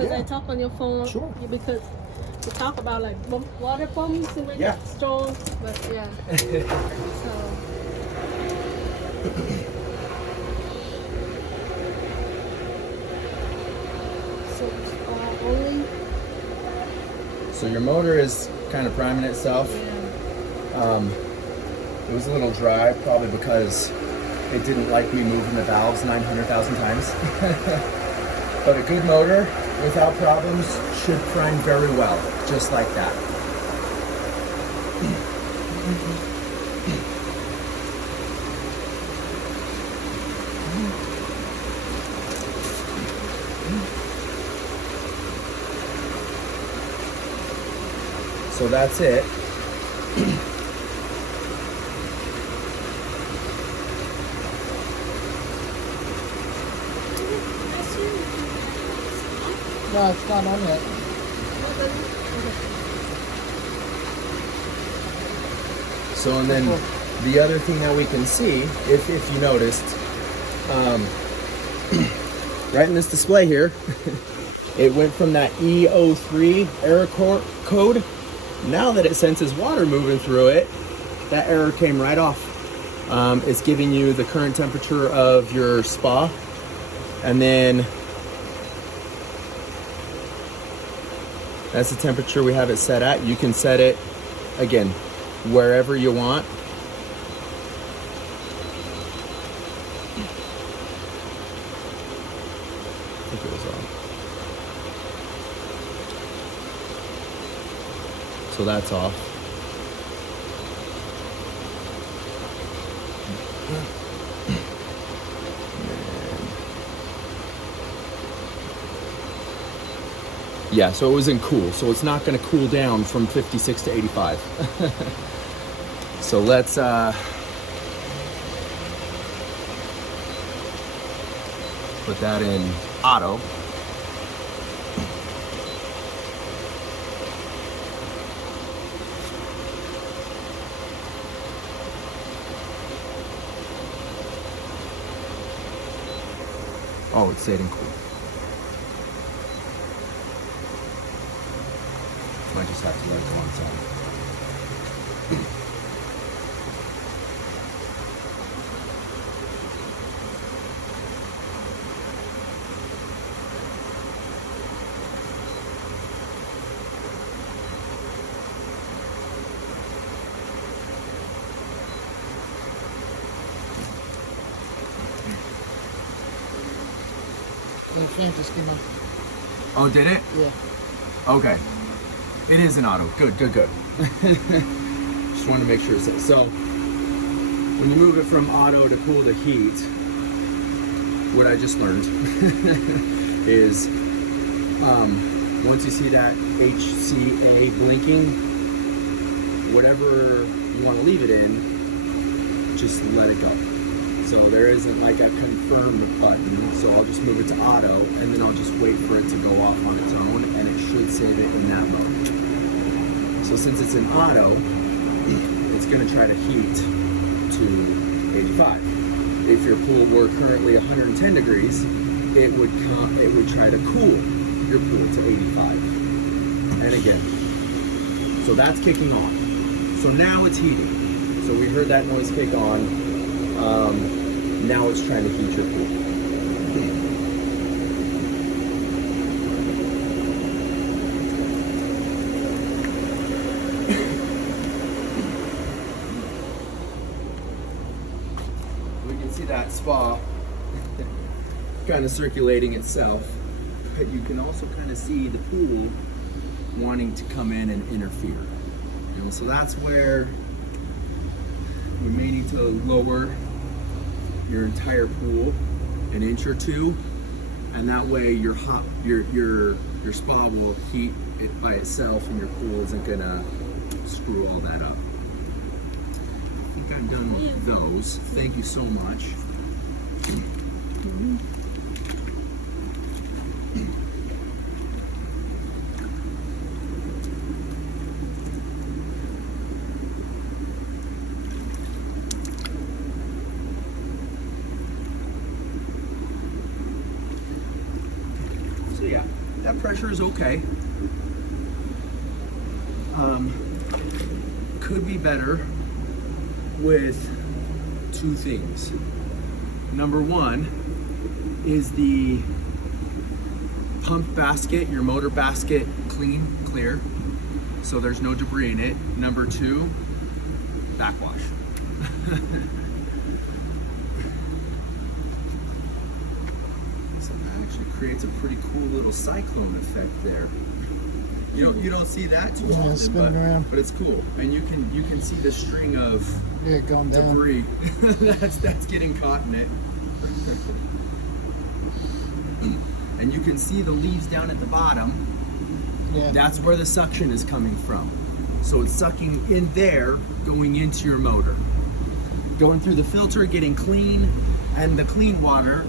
because I talk on your phone. Sure. Because we talk about like water pumps and Yeah. storms, but yeah. So it's only. So your motor is kind of priming itself. Yeah. It was a little dry, probably because it didn't like me moving the valves 900,000 times. But a good motor, without problems, should prime very well, just like that. So that's it. No, it's not on yet. So, and then the other thing that we can see, if you noticed, right in this display here, it went from that E03 error code. Now that it senses water moving through it, that error came right off. It's giving you the current temperature of your spa, and then that's the temperature we have it set at. You can set it, again, wherever you want. I think it was on. So that's off. Yeah, so it was in cool, so it's not going to cool down from 56 to 85. So let's put that in auto. Oh, it stayed in cool. I just have to let it go on its own. The fan just came on. Oh, did it? Yeah. Okay. It is an auto. Good. Just wanted to make sure it's so. When you move it from auto to cool to heat, what I just learned is once you see that HCA blinking, whatever you want to leave it in, just let it go. So there isn't like a confirm button, so I'll just move it to auto, and then I'll just wait for it to go off on its own, and it should save it in that mode. So since it's in auto, it's going to try to heat to 85. If your pool were currently 110 degrees, it would try to cool your pool to 85. And again, so that's kicking on. So now it's heating. So we heard that noise kick on. Now it's trying to heat your pool. We can see that spa kind of circulating itself, but you can also kind of see the pool wanting to come in and interfere. You know, so that's where we may need to lower your entire pool an inch or two, and that way your spa will heat it by itself, and your pool isn't gonna screw all that up. I think I'm done with those. Thank you so much. pressure is okay. Could be better with two things. Number one is the pump basket, your motor basket, clear, so there's no debris in it. Number two, backwash. So that actually creates a pretty cool little cyclone effect there. You don't see that too often, spinning around. but it's cool, and you can see the string of Going down. debris that's getting caught in it. And you can see the leaves down at the bottom. Yeah. That's where the suction is coming from. So it's sucking in there, going into your motor, going through the filter, getting clean, and the clean water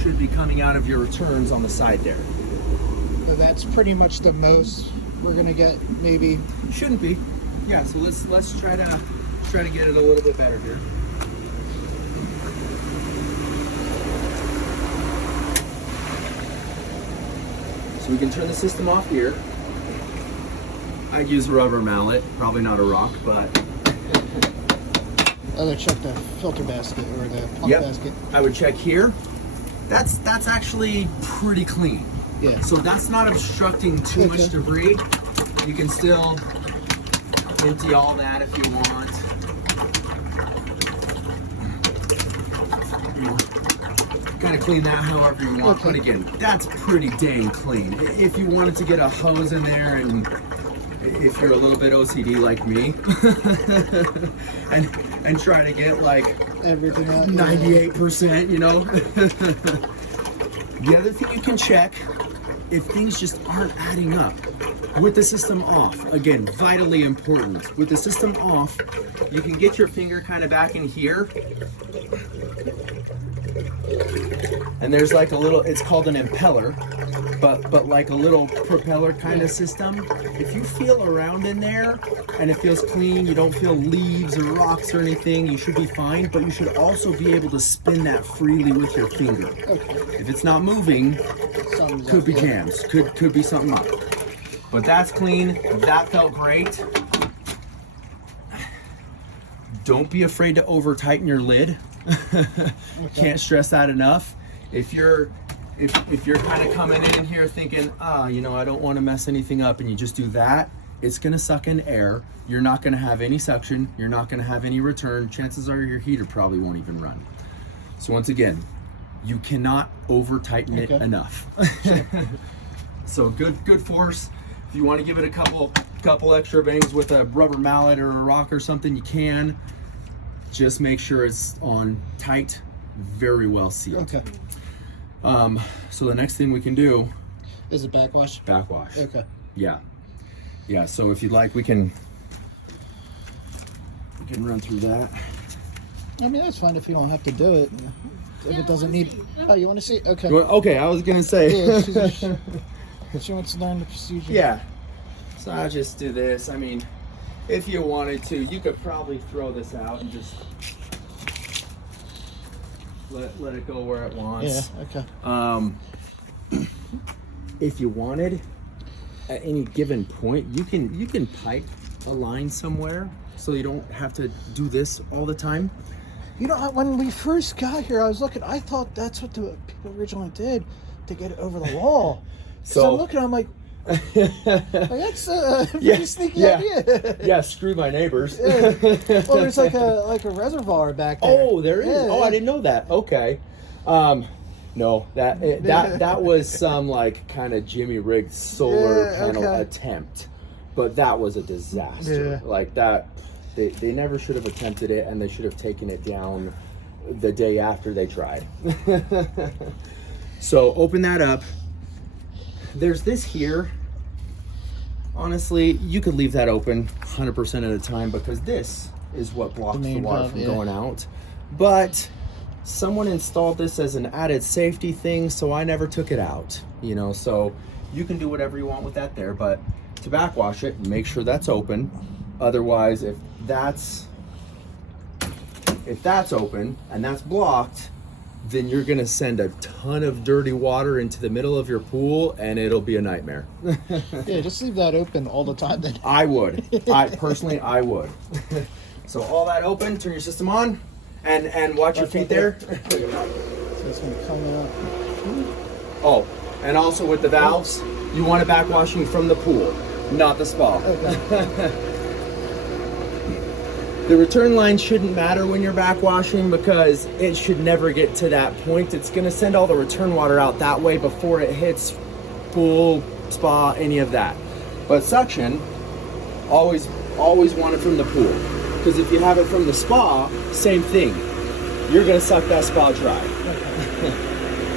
should be coming out of your returns on the side there. So that's pretty much the most we're gonna get, maybe. Shouldn't be. Yeah, so let's try to get it a little bit better here. So we can turn the system off here. I'd use a rubber mallet, probably not a rock, but I would check the filter basket or the pump yep. basket. I would check here. That's actually pretty clean. Yeah. So that's not obstructing too much debris. You can still empty all that if you want. Kind of clean that however you want. But again, that's pretty dang clean. If you wanted to get a hose in there, and if you're a little bit OCD like me, and try to get like Everything out. 98%, you know. The other thing you can check, if things just aren't adding up with the system off. Again, vitally important. With the system off, you can get your finger kind of back in here, and there's like a little, it's called an impeller, but like a little propeller kind of system. If you feel around in there and it feels clean, you don't feel leaves or rocks or anything, you should be fine. But you should also be able to spin that freely with your finger. If it's not moving, could be jams, could be something up. But that's clean. That felt great. Don't be afraid to over tighten your lid. Can't stress that enough. If you're kind of coming in here thinking, you know, I don't want to mess anything up, and you just do that, it's gonna suck in air. You're not gonna have any suction. You're not gonna have any return. Chances are your heater probably won't even run. So once again, you cannot over tighten it enough. So good force. If you want to give it a couple extra bangs with a rubber mallet or a rock or something, you can. Just make sure it's on tight, very well sealed. Okay. So the next thing we can do is it backwash? Backwash. Okay. Yeah. So if you'd like, we can run through that. I mean, that's fine if you don't have to do it. If it doesn't need. Oh, you want to see? Okay. Okay, I was gonna say. Yeah, she wants to learn the procedure. Yeah. So I'll just do this. I mean, if you wanted to, you could probably throw this out and just let it go where it wants. Yeah. Okay. If you wanted, at any given point, you can pipe a line somewhere, so you don't have to do this all the time. You know, when we first got here, I was looking. I thought that's what the people originally did to get it over the wall. So I'm looking. I'm like, that's a pretty sneaky idea. Yeah, screw my neighbors. Yeah. Well, there's like a reservoir back there. Oh, there is. Yeah, I didn't know that. Okay. No, that was some like kind of Jimmy rigged solar panel attempt, but that was a disaster. Yeah. Like that, they never should have attempted it, and they should have taken it down the day after they tried. So open that up. There's this here. Honestly, you could leave that open 100% of the time, because this is what blocks the water from going out. But someone installed this as an added safety thing, so I never took it out. You know, so you can do whatever you want with that there, but to backwash it, make sure that's open. Otherwise, if that's open and that's blocked, then you're gonna send a ton of dirty water into the middle of your pool, and it'll be a nightmare. Yeah, just leave that open all the time then. I would. I personally, I would. So all that open, turn your system on, and watch your feet there. So it's gonna come out. Oh, and also with the valves, you want it backwashing from the pool, not the spa. Okay. The return line shouldn't matter when you're backwashing because it should never get to that point. It's gonna send all the return water out that way before it hits pool, spa, any of that. But suction, always want it from the pool. Because if you have it from the spa, same thing. You're gonna suck that spa dry.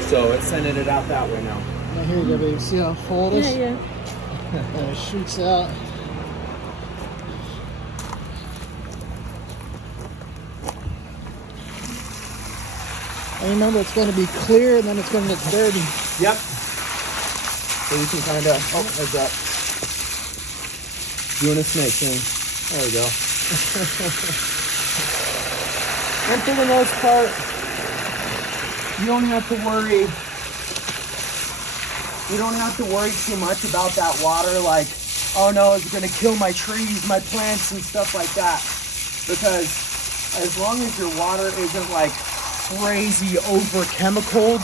So it's sending it out that way now. Now here you go, baby. See how full it is? Yeah. And it shoots out. And remember, it's going to be clear and then it's going to get dirty. Yep. So we can kind of, oh, heads up. Doing a snake thing. There we go. And for the most part, you don't have to worry. You don't have to worry too much about that water, like, oh no, it's gonna kill my trees, my plants, and stuff like that. Because as long as your water isn't like crazy over chemicaled,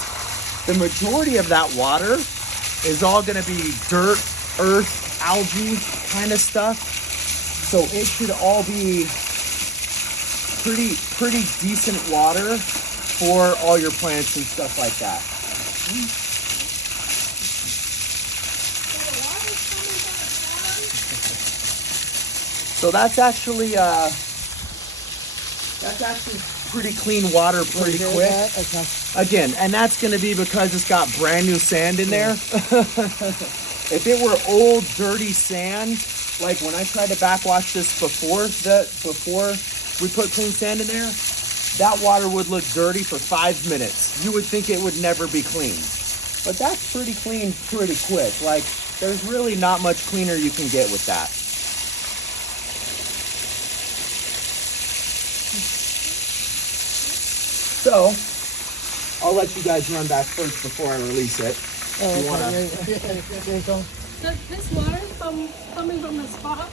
the majority of that water is all gonna be dirt, earth, algae kind of stuff. So it should all be pretty decent water for all your plants and stuff like that. So that's actually pretty clean water pretty quick. Okay. Again, and that's going to be because it's got brand new sand in there. If it were old dirty sand, like when I tried to backwash this before we put clean sand in there, that water would look dirty for 5 minutes. You would think it would never be clean. But that's pretty clean pretty quick. Like there's really not much cleaner you can get with that. So, I'll let you guys run back first before I release it. Oh, You wanna- This water coming from the spa?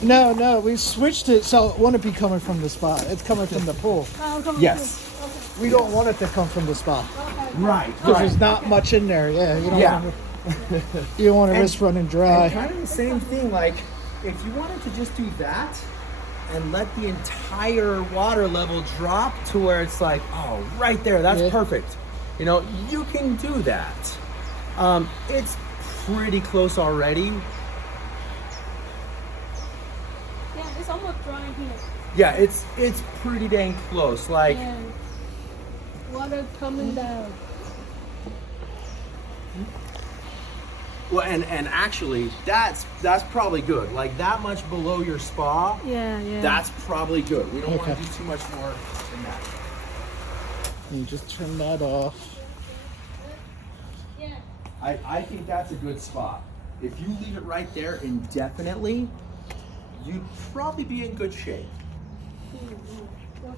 No, we switched it so it wouldn't be coming from the spa. It's coming from the pool. Yes. We don't want it to come from the spa. Right, Because there's not much in there. Yeah, you don't Yeah. want to, you don't want to risk running dry. And kind of the same thing, like, if you wanted to just do that and let the entire water level drop to where it's like, oh, right there, that's Yeah. perfect. You know, you can do that. It's pretty close already. Yeah, it's almost dry here. Yeah, it's pretty dang close. Like, Yeah. Water coming down. well, and actually, that's probably good. Like that much below your spa, Yeah. that's probably good. We don't want Okay. to do too much more than that. You just turn that off. Yeah. I think that's a good spot. If you leave it right there indefinitely, you'd probably be in good shape. Okay.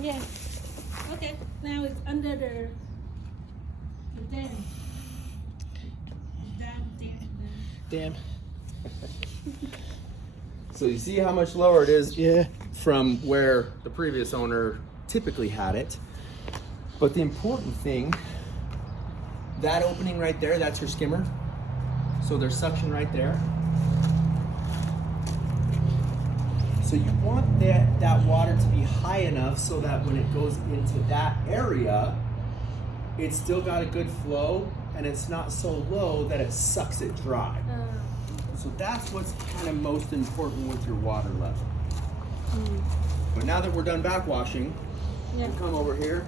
Yeah. Okay. Now it's under the dam. Damn. So you see how much lower it is Yeah. from where the previous owner typically had it. But the important thing, that opening right there, that's your skimmer. So there's suction right there. So you want that water to be high enough so that when it goes into that area, it's still got a good flow and it's not so low that it sucks it dry. So that's what's kind of most important with your water level. But now that we're done backwashing, Yeah. we'll come over here.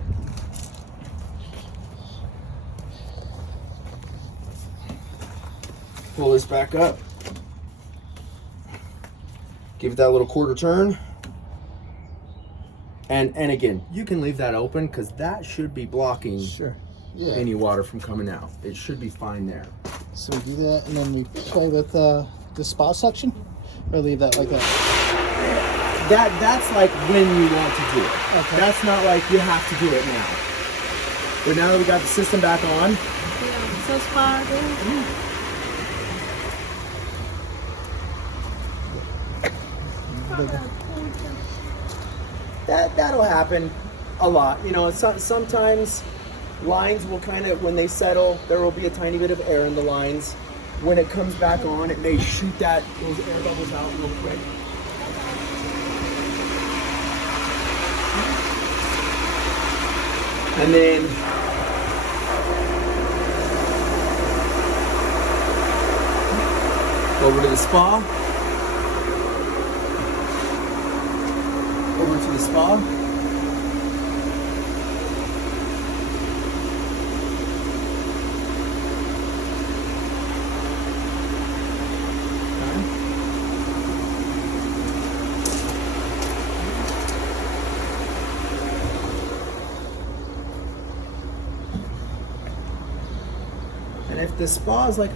Pull this back up. Give it that little quarter turn. And again, you can leave that open because that should be blocking Sure. Yeah. any water from coming out. It should be fine there. So we do that, and then we play with the spa suction, or leave that like that. That's like when you want to do it. Okay. That's not like you have to do it now. But now that we got the system back on, Yeah, so far there. that'll happen a lot. You know, sometimes lines will kind of, when they settle, there will be a tiny bit of air in the lines. When it comes back on, it may shoot those air bubbles out real quick. And then over to the spa. Over to the spa. And if the spa is like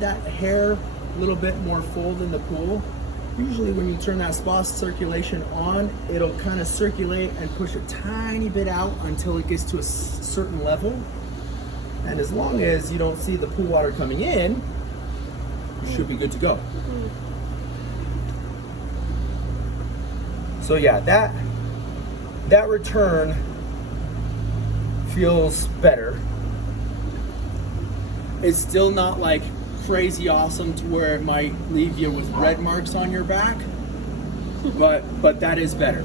that hair a little bit more full than the pool, usually when you turn that spa circulation on, it'll kind of circulate and push a tiny bit out until it gets to a certain level. And as long as you don't see the pool water coming in, you should be good to go. So yeah, that return feels better. It's still not like crazy awesome to where it might leave you with red marks on your back, but that is better.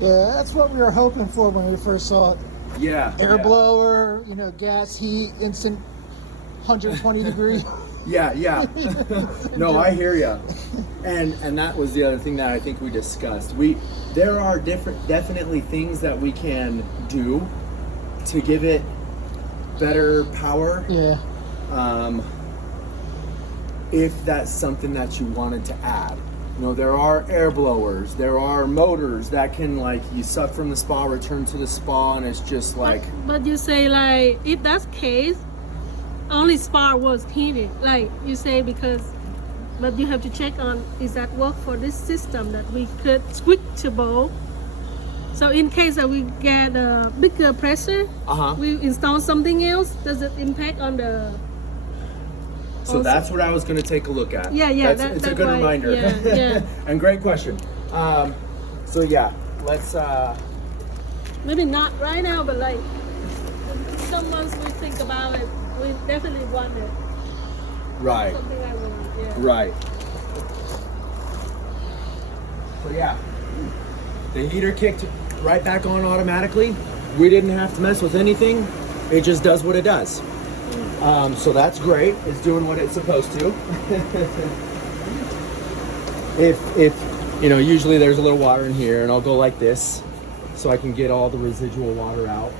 Yeah, that's what we were hoping for when we first saw it. Yeah. Air blower, you know, gas, heat, instant 120 degree. Yeah. No, I hear ya. And that was the other thing that I think we discussed. There are definitely things that we can do to give it better power. Yeah. If that's something that you wanted to add. You know, there are air blowers, there are motors that can, like, you suck from the spa, return to the spa, and it's just like... But you say, like, if that's the case, only spa was heated, like you say, but you have to check on, is that work for this system that we could switchable. So in case that we get a bigger pressure, we install something else, does it impact on the... So that's what I was going to take a look at. Yeah. It's a good reminder. Yeah. And great question. So yeah, let's... Maybe not right now, but like some months we think about it, we definitely want it. Right. Something I want, yeah. Right. So yeah, the heater kicked right back on automatically. We didn't have to mess with anything. It just does what it does. So that's great. It's doing what it's supposed to. If you know, usually there's a little water in here, and I'll go like this so I can get all the residual water out.